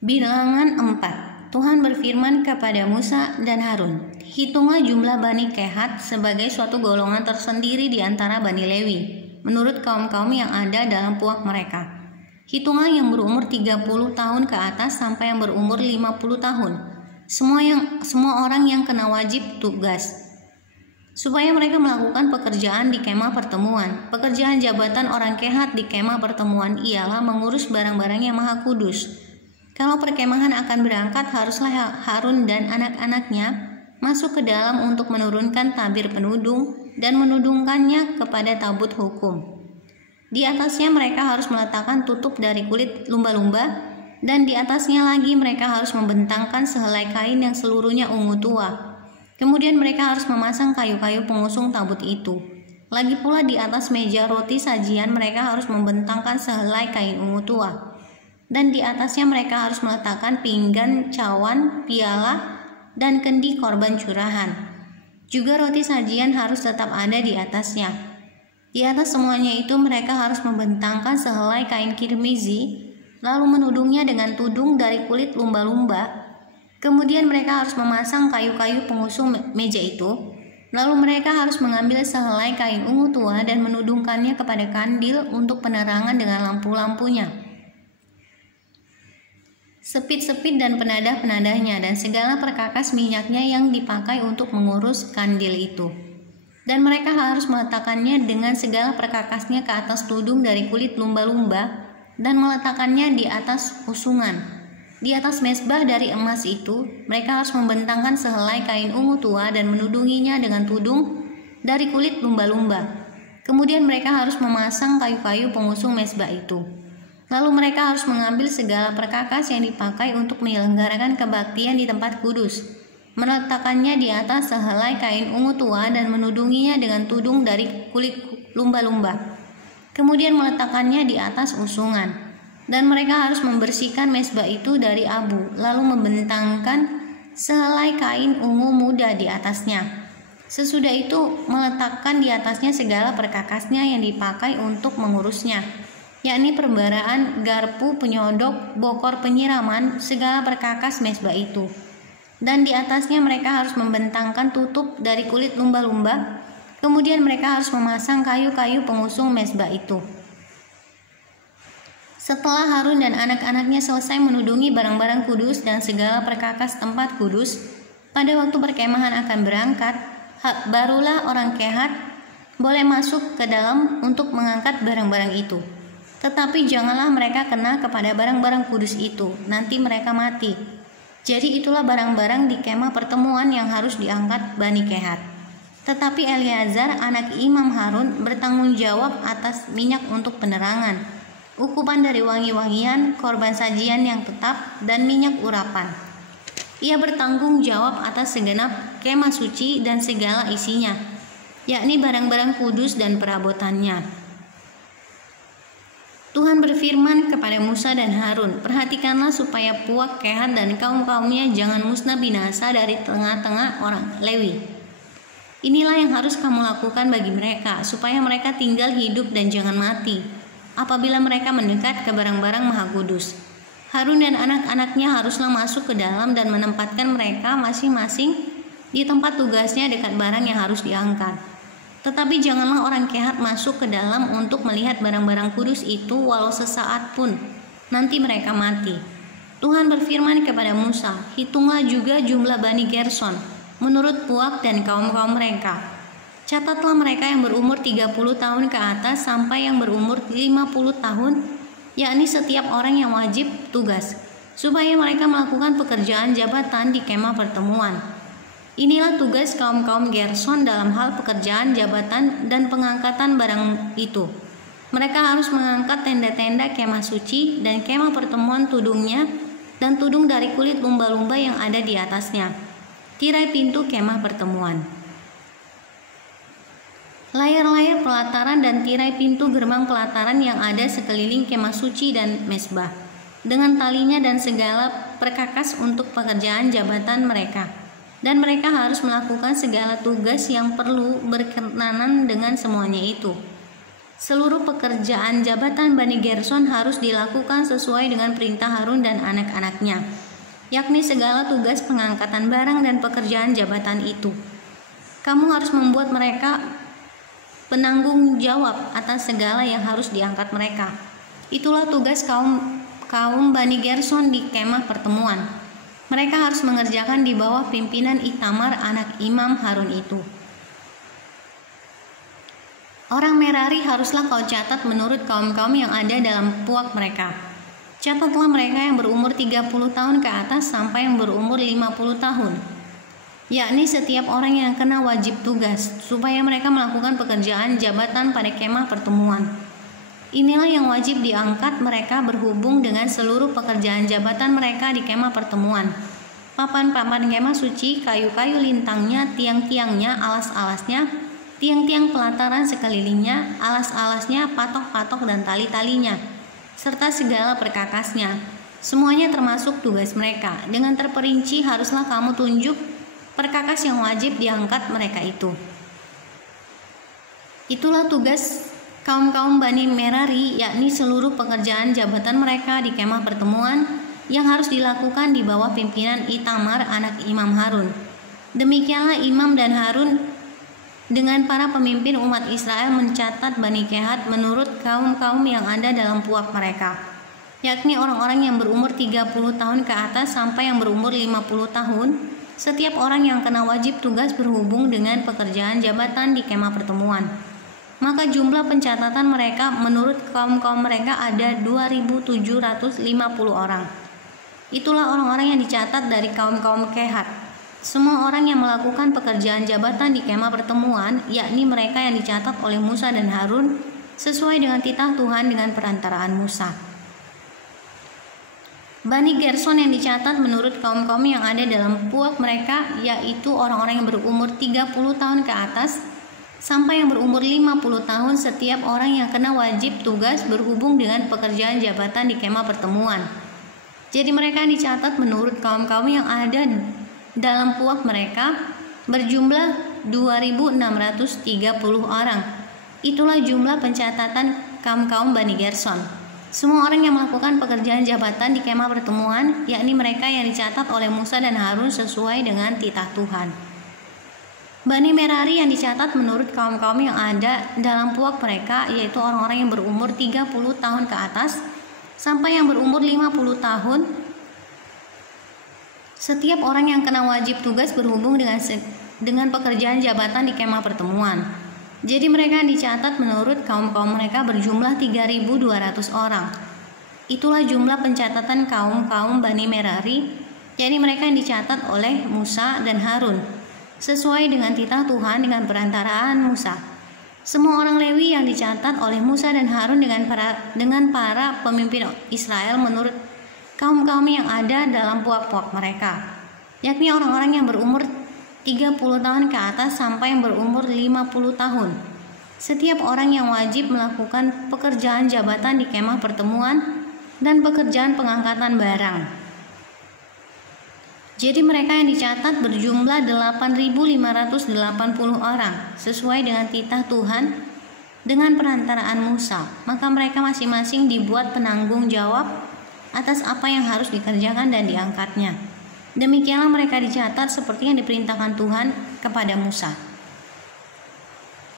Bilangan 4. Tuhan berfirman kepada Musa dan Harun, hitunglah jumlah Bani Kehat sebagai suatu golongan tersendiri di antara Bani Lewi, menurut kaum-kaum yang ada dalam puak mereka. Hitunglah yang berumur 30 tahun ke atas sampai yang berumur 50 tahun. Semua orang yang kena wajib tugas, supaya mereka melakukan pekerjaan di kemah pertemuan. Pekerjaan jabatan orang Kehat di kemah pertemuan ialah mengurus barang-barang yang maha kudus. Kalau perkemahan akan berangkat, haruslah Harun dan anak-anaknya masuk ke dalam untuk menurunkan tabir penudung dan menudungkannya kepada tabut hukum. Di atasnya mereka harus meletakkan tutup dari kulit lumba-lumba, dan di atasnya lagi mereka harus membentangkan sehelai kain yang seluruhnya ungu tua. Kemudian mereka harus memasang kayu-kayu pengusung tabut itu. Lagi pula di atas meja roti sajian mereka harus membentangkan sehelai kain ungu tua. Dan di atasnya mereka harus meletakkan pinggan, cawan, piala, dan kendi korban curahan. Juga roti sajian harus tetap ada di atasnya. Di atas semuanya itu mereka harus membentangkan sehelai kain kirmizi, lalu menudungnya dengan tudung dari kulit lumba-lumba. Kemudian mereka harus memasang kayu-kayu pengusung meja itu. Lalu mereka harus mengambil sehelai kain ungu tua dan menudungkannya kepada kandil untuk penerangan dengan lampu-lampunya, sepit-sepit dan penadah-penadahnya, dan segala perkakas minyaknya yang dipakai untuk mengurus kandil itu. Dan mereka harus meletakkannya dengan segala perkakasnya ke atas tudung dari kulit lumba-lumba dan meletakkannya di atas usungan. Di atas mezbah dari emas itu, mereka harus membentangkan sehelai kain ungu tua dan menudunginya dengan tudung dari kulit lumba-lumba. Kemudian mereka harus memasang kayu-kayu pengusung mezbah itu. Lalu mereka harus mengambil segala perkakas yang dipakai untuk menyelenggarakan kebaktian di tempat kudus, meletakkannya di atas sehelai kain ungu tua dan menudunginya dengan tudung dari kulit lumba-lumba. Kemudian meletakkannya di atas usungan. Dan mereka harus membersihkan mezbah itu dari abu, lalu membentangkan sehelai kain ungu muda di atasnya. Sesudah itu meletakkan di atasnya segala perkakasnya yang dipakai untuk mengurusnya, yakni perbaraan, garpu, penyodok, bokor penyiraman, segala perkakas mezbah itu. Dan di atasnya mereka harus membentangkan tutup dari kulit lumba-lumba. Kemudian mereka harus memasang kayu-kayu pengusung mezbah itu. Setelah Harun dan anak-anaknya selesai menudungi barang-barang kudus dan segala perkakas tempat kudus, pada waktu perkemahan akan berangkat, barulah orang Kehat boleh masuk ke dalam untuk mengangkat barang-barang itu. Tetapi janganlah mereka kena kepada barang-barang kudus itu, nanti mereka mati. Jadi itulah barang-barang di kemah pertemuan yang harus diangkat Bani Kehat. Tetapi Eleazar, anak Imam Harun, bertanggung jawab atas minyak untuk penerangan, ukupan dari wangi-wangian, korban sajian yang tetap, dan minyak urapan. Ia bertanggung jawab atas segenap kemah suci dan segala isinya, yakni barang-barang kudus dan perabotannya. Tuhan berfirman kepada Musa dan Harun, perhatikanlah supaya puak Kehat dan kaum-kaumnya jangan musnah binasa dari tengah-tengah orang Lewi. Inilah yang harus kamu lakukan bagi mereka, supaya mereka tinggal hidup dan jangan mati apabila mereka mendekat ke barang-barang maha kudus. Harun dan anak-anaknya haruslah masuk ke dalam dan menempatkan mereka masing-masing di tempat tugasnya dekat barang yang harus diangkat. Tetapi janganlah orang Kehat masuk ke dalam untuk melihat barang-barang kudus itu walau sesaat pun, nanti mereka mati. Tuhan berfirman kepada Musa, hitunglah juga jumlah Bani Gerson menurut puak dan kaum-kaum mereka. Catatlah mereka yang berumur 30 tahun ke atas sampai yang berumur 50 tahun, yakni setiap orang yang wajib tugas, supaya mereka melakukan pekerjaan jabatan di kemah pertemuan. Inilah tugas kaum-kaum Gerson dalam hal pekerjaan jabatan dan pengangkatan barang itu. Mereka harus mengangkat tenda-tenda kemah suci dan kemah pertemuan tudungnya dan tudung dari kulit lumba-lumba yang ada di atasnya, tirai pintu kemah pertemuan, layar-layar pelataran dan tirai pintu gerbang pelataran yang ada sekeliling kemah suci dan mezbah, dengan talinya dan segala perkakas untuk pekerjaan jabatan mereka. Dan mereka harus melakukan segala tugas yang perlu berkenanan dengan semuanya itu. Seluruh pekerjaan jabatan Bani Gerson harus dilakukan sesuai dengan perintah Harun dan anak-anaknya, yakni segala tugas pengangkatan barang dan pekerjaan jabatan itu. Kamu harus membuat mereka penanggung jawab atas segala yang harus diangkat mereka. Itulah tugas kaum Bani Gerson di kemah pertemuan. Mereka harus mengerjakan di bawah pimpinan Itamar anak Imam Harun itu. Orang Merari haruslah kau catat menurut kaum-kaum yang ada dalam puak mereka. Catatlah mereka yang berumur 30 tahun ke atas sampai yang berumur 50 tahun, yakni setiap orang yang kena wajib tugas, supaya mereka melakukan pekerjaan jabatan pada kemah pertemuan. Inilah yang wajib diangkat mereka berhubung dengan seluruh pekerjaan jabatan mereka di kemah pertemuan. Papan-papan kemah suci, kayu-kayu lintangnya, tiang-tiangnya, alas-alasnya, tiang-tiang pelataran sekelilingnya, alas-alasnya, patok-patok dan tali-talinya, serta segala perkakasnya. Semuanya termasuk tugas mereka. Dengan terperinci haruslah kamu tunjuk perkakas yang wajib diangkat mereka itu. Itulah tugas kaum-kaum Bani Merari, yakni seluruh pekerjaan jabatan mereka di kemah pertemuan yang harus dilakukan di bawah pimpinan Itamar anak Imam Harun. Demikianlah Imam dan Harun dengan para pemimpin umat Israel mencatat Bani Kehat menurut kaum-kaum yang ada dalam puak mereka, yakni orang-orang yang berumur 30 tahun ke atas sampai yang berumur 50 tahun, setiap orang yang kena wajib tugas berhubung dengan pekerjaan jabatan di kemah pertemuan. Maka jumlah pencatatan mereka menurut kaum-kaum mereka ada 2.750 orang. Itulah orang-orang yang dicatat dari kaum-kaum Kehat. Semua orang yang melakukan pekerjaan jabatan di kemah pertemuan, yakni mereka yang dicatat oleh Musa dan Harun sesuai dengan titah Tuhan dengan perantaraan Musa. Bani Gerson yang dicatat menurut kaum-kaum yang ada dalam puak mereka, yaitu orang-orang yang berumur 30 tahun ke atas sampai yang berumur 50 tahun, setiap orang yang kena wajib tugas berhubung dengan pekerjaan jabatan di kemah pertemuan. Jadi mereka yang dicatat menurut kaum-kaum yang ada dalam puak mereka berjumlah 2.630 orang. Itulah jumlah pencatatan kaum-kaum Bani Gerson. Semua orang yang melakukan pekerjaan jabatan di kemah pertemuan, yakni mereka yang dicatat oleh Musa dan Harun sesuai dengan titah Tuhan. Bani Merari yang dicatat menurut kaum-kaum yang ada dalam puak mereka, yaitu orang-orang yang berumur 30 tahun ke atas sampai yang berumur 50 tahun. Setiap orang yang kena wajib tugas berhubung dengan pekerjaan jabatan di kemah pertemuan. Jadi mereka yang dicatat menurut kaum-kaum mereka berjumlah 3.200 orang. Itulah jumlah pencatatan kaum-kaum Bani Merari, yakni mereka yang dicatat oleh Musa dan Harun, sesuai dengan titah Tuhan dengan perantaraan Musa. Semua orang Lewi yang dicatat oleh Musa dan Harun dengan para pemimpin Israel menurut kaum-kaum yang ada dalam puak-puak mereka, yakni orang-orang yang berumur 30 tahun ke atas sampai yang berumur 50 tahun. Setiap orang yang wajib melakukan pekerjaan jabatan di kemah pertemuan dan pekerjaan pengangkatan barang. Jadi mereka yang dicatat berjumlah 8.580 orang sesuai dengan titah Tuhan dengan perantaraan Musa. Maka mereka masing-masing dibuat penanggung jawab atas apa yang harus dikerjakan dan diangkatnya. Demikianlah mereka dicatat seperti yang diperintahkan Tuhan kepada Musa.